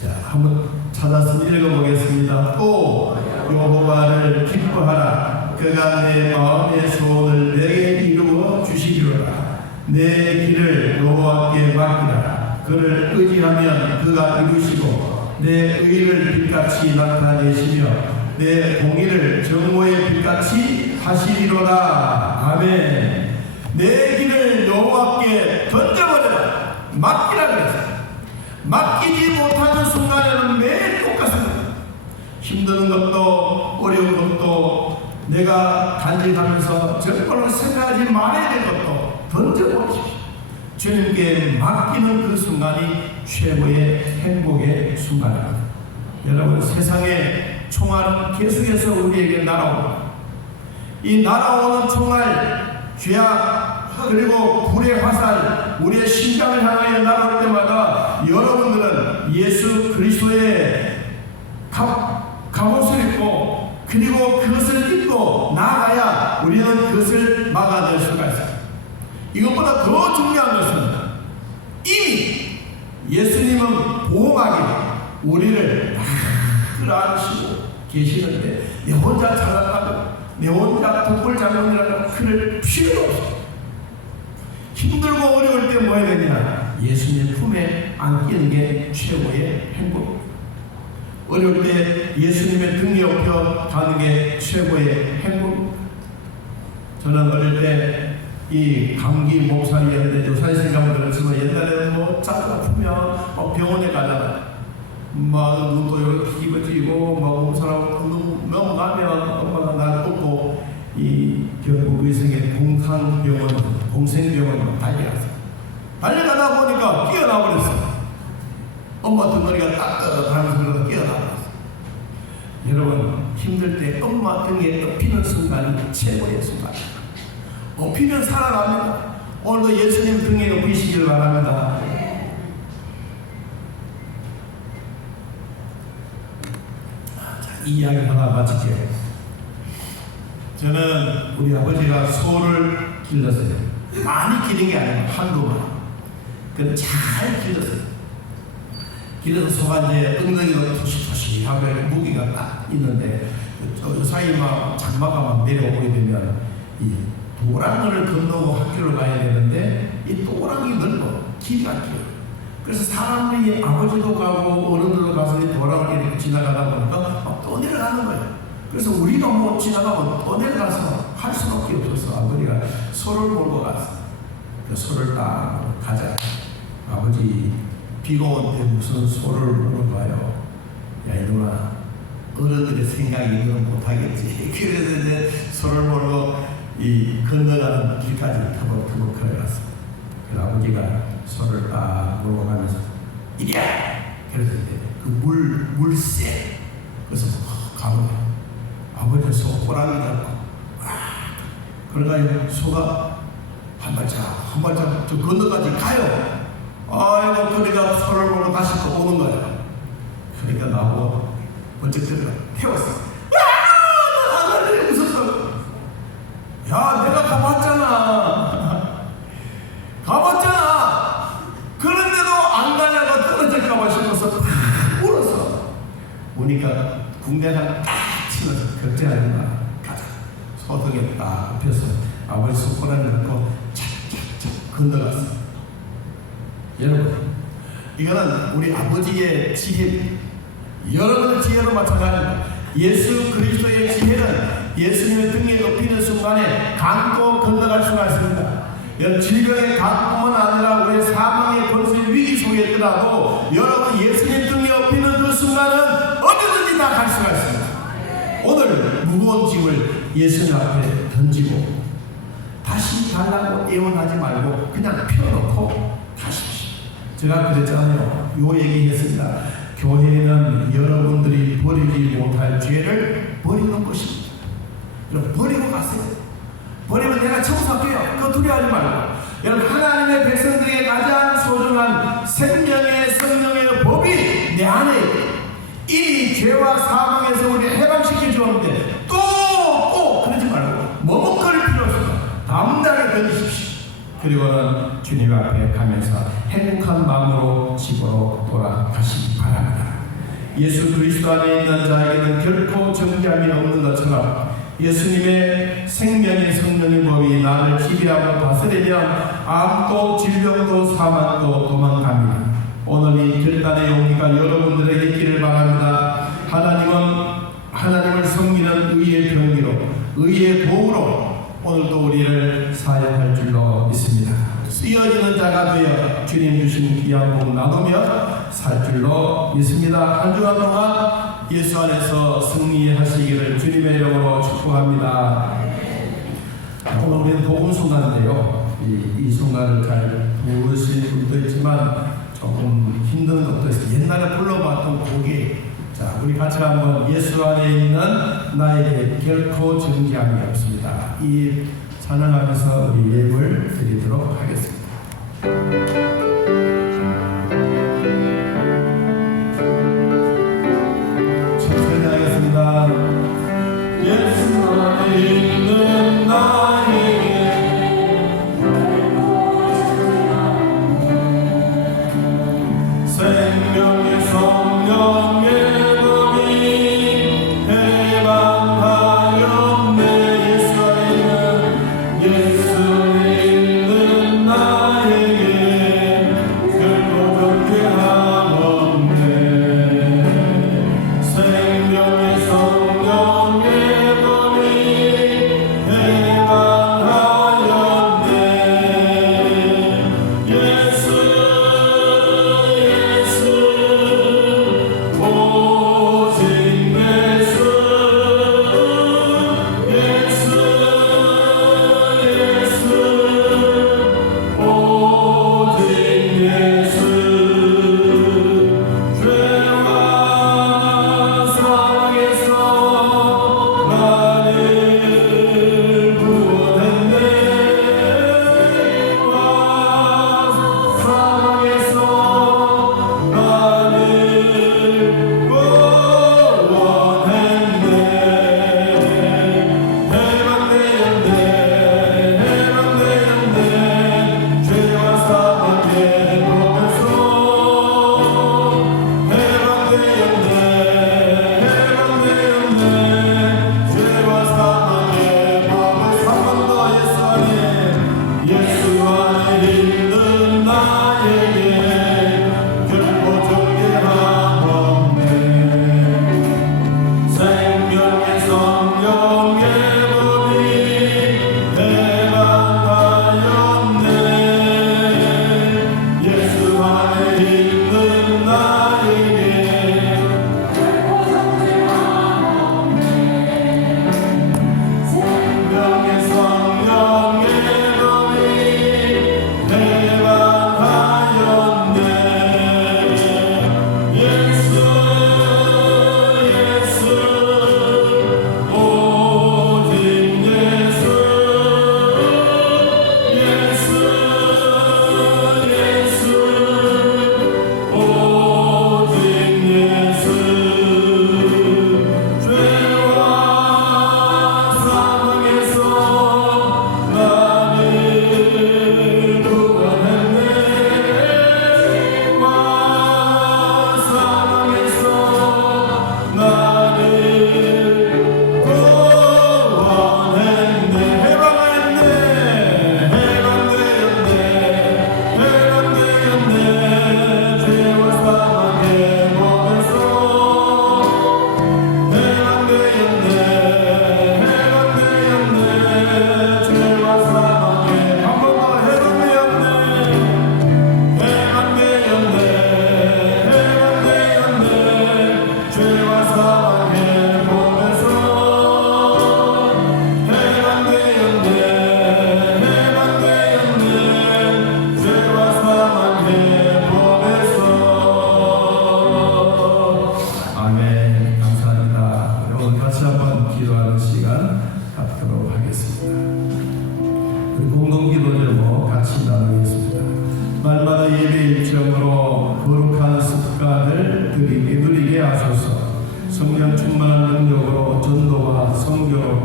자, 한번 찾아서 읽어보겠습니다. 또 여호와를 기뻐하라. 그가 내 마음의 소원을 내게 이루어 주시리로다. 내 길을 여호와께 맡기라. 그를 의지하면 그가 이루시고 내 의를 빛같이 나타내시며 내 공의를 정오의 빛같이 하시리로다. 아멘. 내 길을 여호와께 던져버려라. 맡기라 그랬어요. 맡기지 못하는 순간에는 매일 똑같습니다. 힘드는 것도 어려운 것도 내가 간직하면서 정말로 생각하지 말아야 될 것도 던져버리십시오. 주님께 맡기는 그 순간이 최고의 행복의 순간입니다. 여러분, 세상의 총알은 계속해서 우리에게 날아옵니다. 이 날아오는 총알, 죄악, 그리고 불의 화살, 우리의 심장을 향하여 날아올 때마다 여러분들은 예수 그리스도의 갑옷을 입고, 그리고 그것을 입고 나아가야 우리는 그것을 막아낼 수가 있습니다. 이것보다 더 중요한 것은 이미 예수님은 보호막이 우리를 끌어안으시고 계시는데, 내 혼자 잘났다고, 내 혼자 독불장군이라고 그럴 필요 없어. 힘들고 어려울 때 뭐 해야 되냐? 예수님 품에 안기는 게 최고의 행복입니다. 어려울 때 예수님의 등 옆에 가는 게 최고의 행복입니다. 저는 어릴 때 이 감기 몸살이었는데 요새 생각은 그렇지만, 옛날에는 뭐 자주 아프면 병원에 가잖아요. 막 눈도 이렇게 기버지고 막 몸살하고 넘어가면 엄마가 나를 업고 이 경북의성의 공생병원 달려가다 보니까 뛰어나버렸어요. 엄마 덩어리가 따뜻하면서 그러다 뛰어나버렸어요. 여러분 힘들 때 엄마 등에 업히는 순간이 최고의 순간. 업히면 살아납니다. 오늘도 예수님 등에 업히시길 바랍니다. 이 이야기 하나 마칠게요. 저는 우리 아버지가 소를 길렀어요. 많이 기른 게 아니고 한두 마리. 근데 잘 길렀어요. 길러서 소가 이제 엉덩이가 토시토시하고 무게가 딱 있는데 저 사이 막 장마가 막 내려오게 되면 이 도랑을 건너고 학교를 가야 되는데 이 도랑이 넓어 길이가 길어. 그래서 사람들이 아버지도 가고 어른들도 가서 이 도랑을 이렇게 지나가다 보니까 막 또 내려가는 거예요. 그래서 우리가 뭐 지나가면 또 내려가서 할 수밖에 없어서 아버지가 소를 몰고 갔어. 그 소를 딱 가자. 아버지 비가 오는데 무슨 소를 몰고 가요? 야 이놈아, 어른들의 생각이 너는 못하겠지. 그래서 이제 소를 몰고 이 건너가는 길까지 터벅터벅 걸어갔어. 그래서 아버지가 소를 딱 몰고 가면서 이리야! 그래서 이제 그 물새. 그래서 가면 아버지 소 호랑이 잡고 그러니까 소가 한 발짝 저 건너까지 가요. 아이고 그러니까 소를 보고 다시 또 오는 거야. 그러니까 나보고 번쩍 들어가 태웠어. 안 갈래 무섭다고. 야 내가 가봤잖아. 그런데도 안 가냐고 떨어질까봐 싶어서 울었어. 보니까 궁대가 딱 치면서 걱정하지 마. 가자. 소등에 딱 눕혀서 아버지 손가락을 넣고 착착착 건너갔어. 여러분 이거는 우리 아버지의 지혜, 여러분의 지혜도 마찬가지입니다. 예수 그리스도의 지혜는 예수님의 등에 높이는 순간에 강도 건너갈 수가 있습니다. 여러분 질병의 강뿐만 아니라 우리 사망의 권세의 위기 속에 있더라도 여러분 예수님 등에 높이는 그 순간은 어디든지 다 갈 수가 있습니다. 오늘 무거운 짐을 예수님 앞에 던지고 다시 달라고 애원하지 말고 그냥 펴놓고 다시. 제가 그랬잖아요. 요 얘기했습니다. 교회는 여러분들이 버리지 못할 죄를 버리는 것입니다. 그럼 버리고 가세요. 버리면 내가 청소할게요. 그거 두려워하지 말고. 여러분 하나님의 백성들에게 가장 소중한 생명의 성령의 법이 내 안에 있고 이미 죄와 사망에서 우리를 해방시켜 주었는데 또 그러지 말고 머뭇거릴 필요 없습니다. 담대하게 던지십시오. 그리고는 주님 앞에 가면서 행복한 마음으로 집으로 돌아가시기 바랍니다. 예수 그리스도 안에 있는 자에게는 결코 정죄함이 없는 것처럼 예수님의 생명의 성령의 법이 나를 지배하고 다스리면 암도 질병도 사망도 도망갑니다. 오늘 이 결단의 용기가 여러분들에게 있기를 바랍니다. 하나님을 섬기는 의의 병기로 의의 도구로 오늘도 우리를 사역할 줄로 믿습니다. 쓰여지는 자가 되어 주님 주신 귀한 복 나누며 살 줄로 믿습니다. 한 주간 동안 예수 안에서 승리하시기를 주님의 이름으로 축복합니다. 오늘 우리는 복음 순간인데요. 이 순간을 잘 모르시는 분도 있지만 조금 힘든 것도 있어요. 옛날에 불러봤던 곡이 자 우리 같이 한번 예수 안에 있는 나에게 결코 정죄함이 없습니다. 이 찬양하면서 우리 예물 드리도록 하겠습니다. 천천히 하겠습니다. 예수 안에 있는 나에게 생명의 성령의 예수 있는 나에게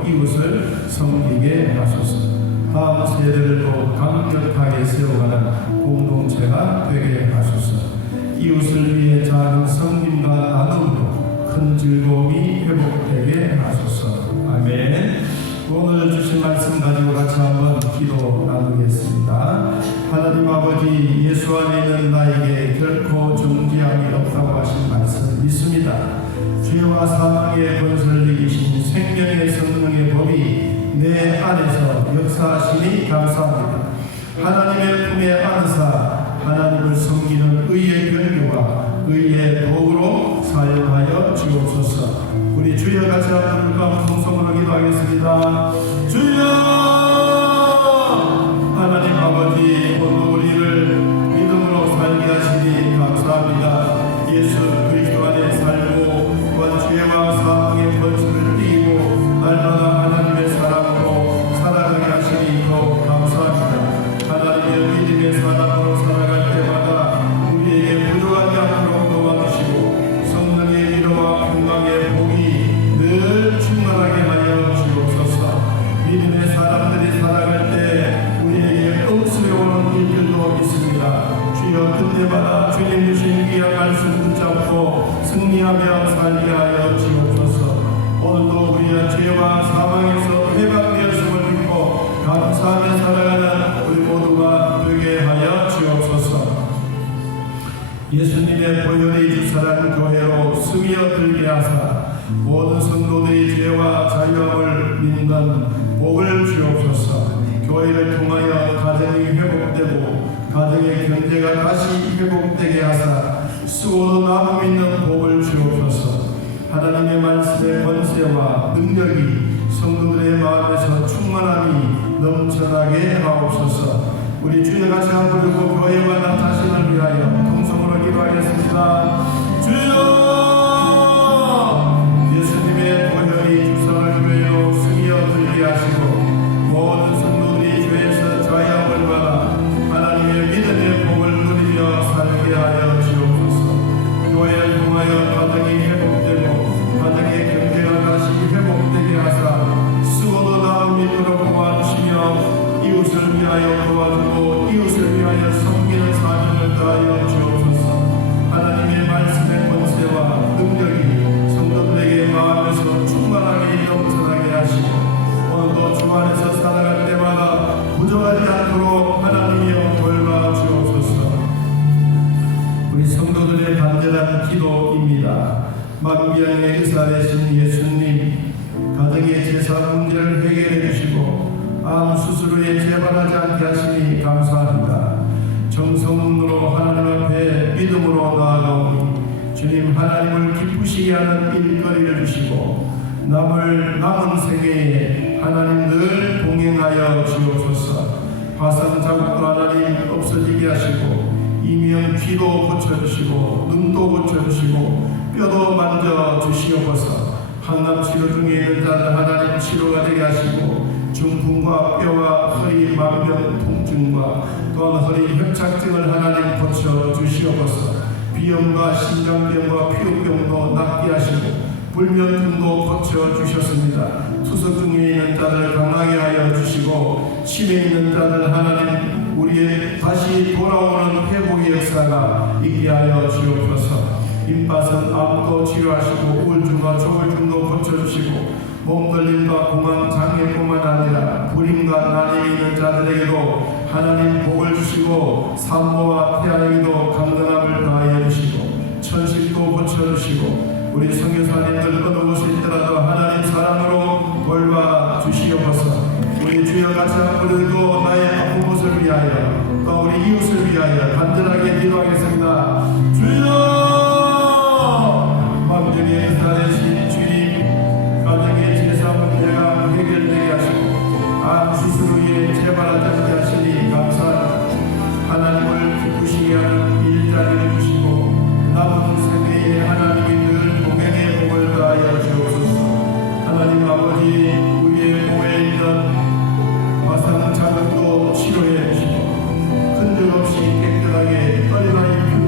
이웃을 섬기게 하소서. 다음 세대들도 강력하게 세워가는 공동체가 되게 하소서. 이웃을 위해 작은 섬김과 나눔으로 큰 즐거움이 회복되게 하소서. 아멘. 오늘 주신 말씀 가지고 같이 한번 기도 나누겠습니다. 하나님 아버지, 예수 안에 있는 나에게 결코 정죄함이 없다고 하신 말씀 믿습니다. 죄와 사망의 권세를 이기신 생명의 성령의 법이 내 안에서 역사하시니 감사합니다. 하나님의 품에 안으사 하나님을 섬기는 의의 변규와 의의 도구로 사용하여 주옵소서. 우리 주여 같이 한번 통성으로 기도하겠습니다. 주여! 하나님 아버지, 오늘 우리를 믿음으로 살게 하시니 감사합니다. 예수 그리스도 안에 살고 또한 죄와 사망의 권세를 이기고 날마다 하나님의 사랑으로 살아가게 하시니 더욱 감사합니다. 하나님의 믿음의 사랑으로 살아갈 때마다 우리에게 부족하지 않도록 도와주시고 성령의 위로와 평강의 복이 늘 충만하게 하여 주옵소서. 믿음의 사람들이 살아갈 때 우리에게 억수려오는 일들도 있습니다. 주여, 그때마다 주님 주신 귀한 말씀 붙잡고 승리하며 살게 하여 주옵소서. 오늘도 우리의 죄와 사망에서 해방되었음을 믿고 감사하며 살아가는 우리 모두가 되게 하여 주옵소서. 예수님의 보혈의 주사랑 교회로 스며 들게 하사 모든 성도들이 죄와 자유함을 믿는 복을 주옵소서. 교회를 통하여 가정이 회복되고 가정의 경제가 다시 회복되게 하사 수고도 나무 믿는 복을 주옵소서. 하나님의 말씀의 권세와 능력이 성도들의 마음에서 충만함이 넘쳐나게 하옵소서. 우리 주여 같이 한번 부르고 교회와 나 자신을 위하여 통성으로 기도하겠습니다. 주여! 예수님의 보혈이 주사랑 교회로 스며 들게 하시고 모든 성도들이 죄에서 자유함을 받아 하나님의 믿음의 복을 누리며 살게 하여 주옵소서. 교회를 통하여 가정이 회복되고 가정의 경제가 다시 회복되게 하사 수고도 나무 믿도록 도와주시며 이웃을 위하여 도와주고 이웃을 위하여 섬기는 사명을 다하여 주옵소서. 하나님의 말씀의 권세와 능력이 성도들에게 마음에서 충만하게 넘쳐나게 하시고 오늘도 주 안에서 살아갈 때마다 부족하지 않도록 하나님이여 돌봐 주옵소서. 우리 성도들의 간절한 기도입니다. 만병의 의사 되신 예수님, 가정의 제사 문제를 해결해 주시고 암 수술 후에 재발하지 않게 하시니 감사합니다. 정성으로 하나님 앞에 믿음으로 나아가오니 주님, 하나님을 기쁘시게 하는 일거리를 주시고 남은 생애에 하나님 늘 동행하여 주옵소서. 화상 자국도 하나님 없어지게 하시고 이명 귀도 고쳐주시고 눈도 고쳐주시고 뼈도 만져주시옵소서. 항암 치료 중에 있는 자들 하나님 치료가 되게 하시고 중풍과 뼈와 허리 만병 통증과 또한 허리 협착증을 하나님 고쳐주시옵소서. 비염과 심장병과 피부병도 낫게 하시고 불면증도 고쳐주셨습니다. 투석 중에 있는 자들 강하게 하여 주시고 치매 있는 자들 하나님 우리의 다시 돌아오는 회복의 역사가 있게 하여 주옵소서. 임밭은 암도 치료하시고 우울증과 조울증도 고쳐주시고 몸떨림과 공황 장애뿐만 아니라 불임과 난임이 있는 자들에게도 하나님 복을 주시고 산모와 태아에게도 강건함을 다하여 주시고 천식도 고쳐주시고 우리 선교사님들 어느 곳에 있더라도 하나님 사랑으로 돌봐 주시옵소서. 우리 주여 같이 한번 부르고 나의 아픈 곳을 위하여 또 우리 이웃을 위하여 간절하게 기도하겠습니다. 주여! 만병의 의사 되신 주님, 가정의 제사 문제가 해결되게 하시고 암 수술 후에 재발하지 않게 하시니 감사합니다. 하나님을 기쁘시게 하는 일자리를 주시고 남은 세대에 하나님이 늘 동행의 복을 다하여 주옵소서. 하나님 아버지, 우리의 몸에 있는 화상 자극도 치료해 주시고 흔적 없이 깨끗하게 어린아이 피부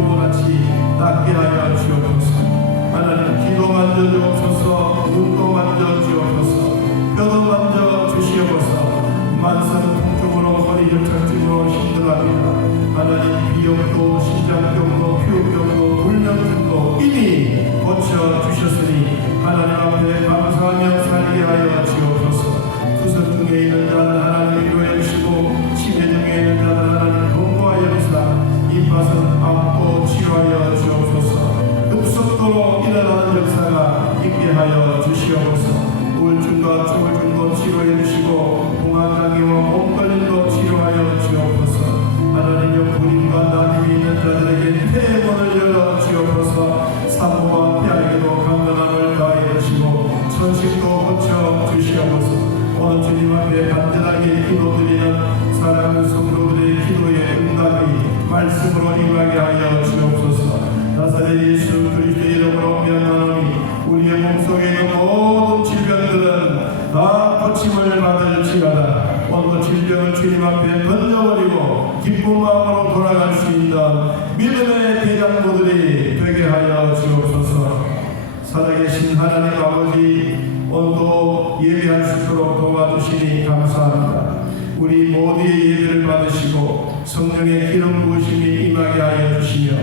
장기와 몸걸림도 치료하여 주옵소서. 하나님의 불임과 나님이 있는 자들에게 태문을 열어 주옵소서. 사모와 폐하에게도 강건함을 더하여 주시고 천식도 고쳐 주시옵소서. 오늘 주님 앞에 간절하게 기도드리는 사랑하는 성도들의 기도의 응답이 말씀으로 임하게 하여 주옵소서. 나사렛 예수 그리스도의 이름으로 명하노니 우리의 몸속에 있는 모든 질병들은 다 고침을 받을지어다. 오늘 질병을 주님 앞에 던져버리고 기쁜 마음으로 돌아갈 수 있는 믿음의 대장부들이 되게 하여 주옵소서. 살아계신 하나님 아버지, 오늘도 예배할 수 있도록 도와주시니 감사합니다. 우리 모두의 예배를 받으시고 성령의 기름 부으심이 임하게 하여 주시며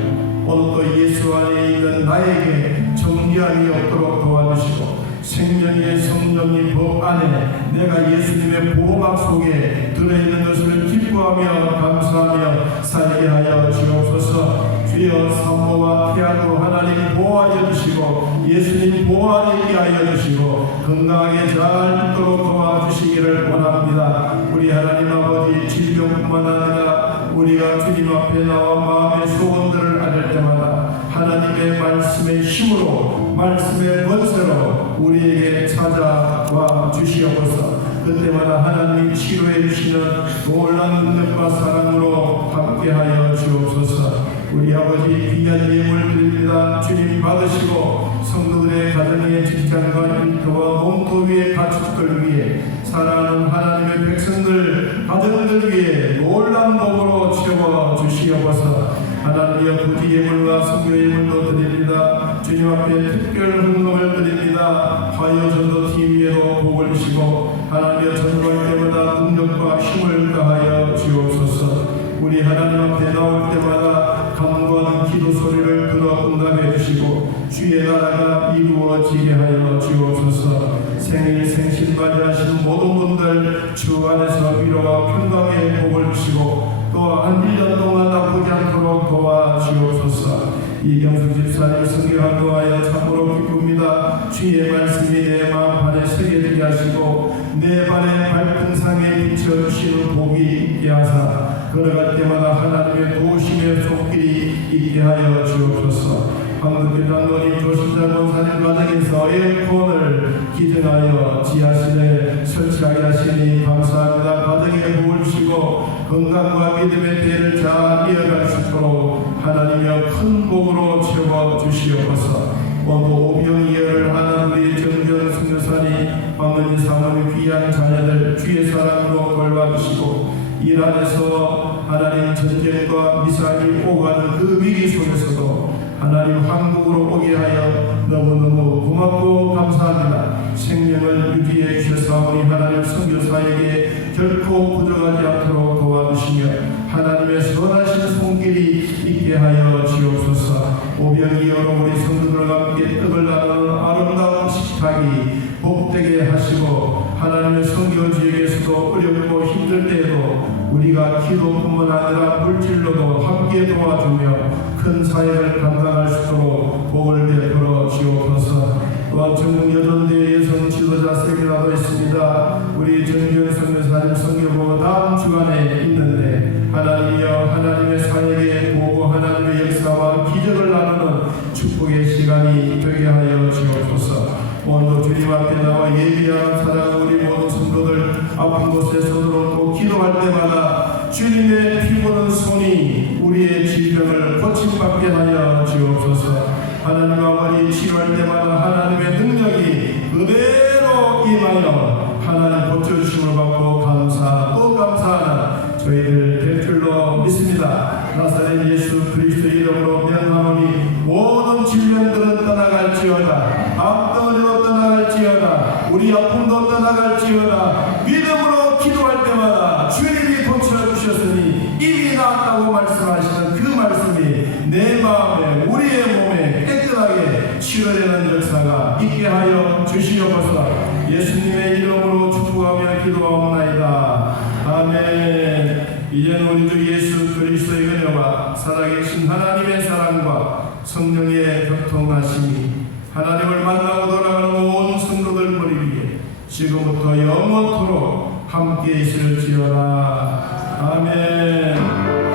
오늘도 예수 안에 있는 나에게 정죄함이 없도록 도와주시고 생명의 성령님 법 안에 내가 예수님의 보호막 속에 들어있는 것을 기뻐하며 감사하며 살게 하여 주옵소서. 주여 산모와 태아도 하나님 보호하여 주시고 예수님 보호하게 하여 주시고 건강하게 잘 있도록 도와주시기를 원합니다. 우리 하나님 아버지, 질병뿐만 아니라 우리가 주님 앞에 나와 마음의 소원들을 아릴 때마다 하나님의 말씀의 힘으로 말씀의 권세로 우리에게 찾아와 주시옵소서. 그때마다 하나님이 치료해 주시는 놀라운 능력과 사랑으로 함께하여 주옵소서. 우리 아버지 귀한 예물 드립니다. 주님 받으시고 성도들의 가정의 직장과 일터와 몸도 위에 가축들 위에 사랑하는 하나님의 백성들 가정들 위에 놀라운 복으로 채워 주시옵소서. 하나님의 부지 예물과 성교 예물도 드립니다. 주님 앞에 특별 헌금을 드립니다. 화요 전도 TV에도 복을 주시고 하나님의 전도할 때마다 능력과 힘을 더하여 주옵소서. 우리 하나님 앞에 나올 때마다 간구하는 기도 소리를 들어 응답해 주시고 주의 나라가 이루어지게 하여 주옵소서. 생일 생신 맞이하시는 모든 분들 주 안에서 위로와 평강의 복을 주시고 또한 1년 동안 아프지 않도록 도와주옵소서. 이경숙 집사님 성경학교하여 참으로 기쁩니다. 주의 말씀이 내 마음판에 새겨지게 하시고 내 발의 발등상에 비춰주시는 복이 있게 하사 걸어갈 때마다 하나님의 도우심의 손길이 있게 하여 주옵소서. 황덕규 장로님 조신자 권사님 가정에서 에어컨을 기증하여 지하실에 설치하게 하시니 감사합니다. 가정에 복을 주시고 건강과 믿음의 대를 잘 이어갈 수 있도록 하나님의 큰 복으로 채워 주시옵소서. 오늘 오병이어를 하는 우리 정전 선교사님 박문희 사모님 귀한 자녀들 주의 사랑으로 돌봐주시고 일 안에서 하나님 전쟁과 미사일이 오가는 그 위기 속에서도 하나님 한국으로 오게 하여 너무너무 고맙고 감사합니다. 생명을 유지해 주셔서 우리 하나님 선교사에게 결코 부족하지 않도록 도와주시며 하나님의 선하신 손길이 있게 하여 주옵소서. 오병이어로 우리 성도들과 함께 떡을 나누는 아름다운 식탁이 복되게 하시고 하나님의 선교지역에서도 어렵고 힘들 때에도 우리가 기도뿐만 아니라 물질로도 함께 도와주며 큰 사역을 감당할 수 있도록 복을 베풀어 주옵소서. 또한 전국 여전대 여성 지도자 세미나도 있습니다. 우리 정경 선교사님 선교부 다음 주간에 있는데 하나님이여 하나님의 사역에 보고 하나님의 역사와 기적을 나누는 축복의 시간이 되게 하여 주옵소서. 오늘도 주님 앞에 나와 예비한 사랑 우리 모든 성도들 아픈 곳에 손을 얹고 기도할 때마다 주님의 피부는 손이 우리의 질병을 고침받게 하여 주옵소서. 하나님 아버지 치료할 때마다 하나님의 능력이 그대로 임하여 하나님 고쳐주심을 받고 감사 또 감사하는 저희들 대풀로 믿습니다. 나사렛 예수 그리스도 이름으로 명하노니 모든 질병들은 떠나갈지어다. 암덩어리도 떠나갈지어다. 우리 아픔도 떠나갈지어다. 믿음으로 기도할 때마다 주님이 고쳐주셨으니 이미 나았다고 말씀하시는 그 말씀이 내 마음에 우리의 몸에 깨끗하게 치료되는 역사가 있게 하여 주시옵소서. 예수님의 이름으로 축복하며 기도하옵나이다. 아멘. 이제는 우리 주 예수 그리스도의 은혜와 살아계신 하나님의 사랑과 성령의 교통하심이 하나님을 만나고 돌아가는 온 성도들 머리 위에 지금부터 영원토록 함께 있을지어다. 아멘.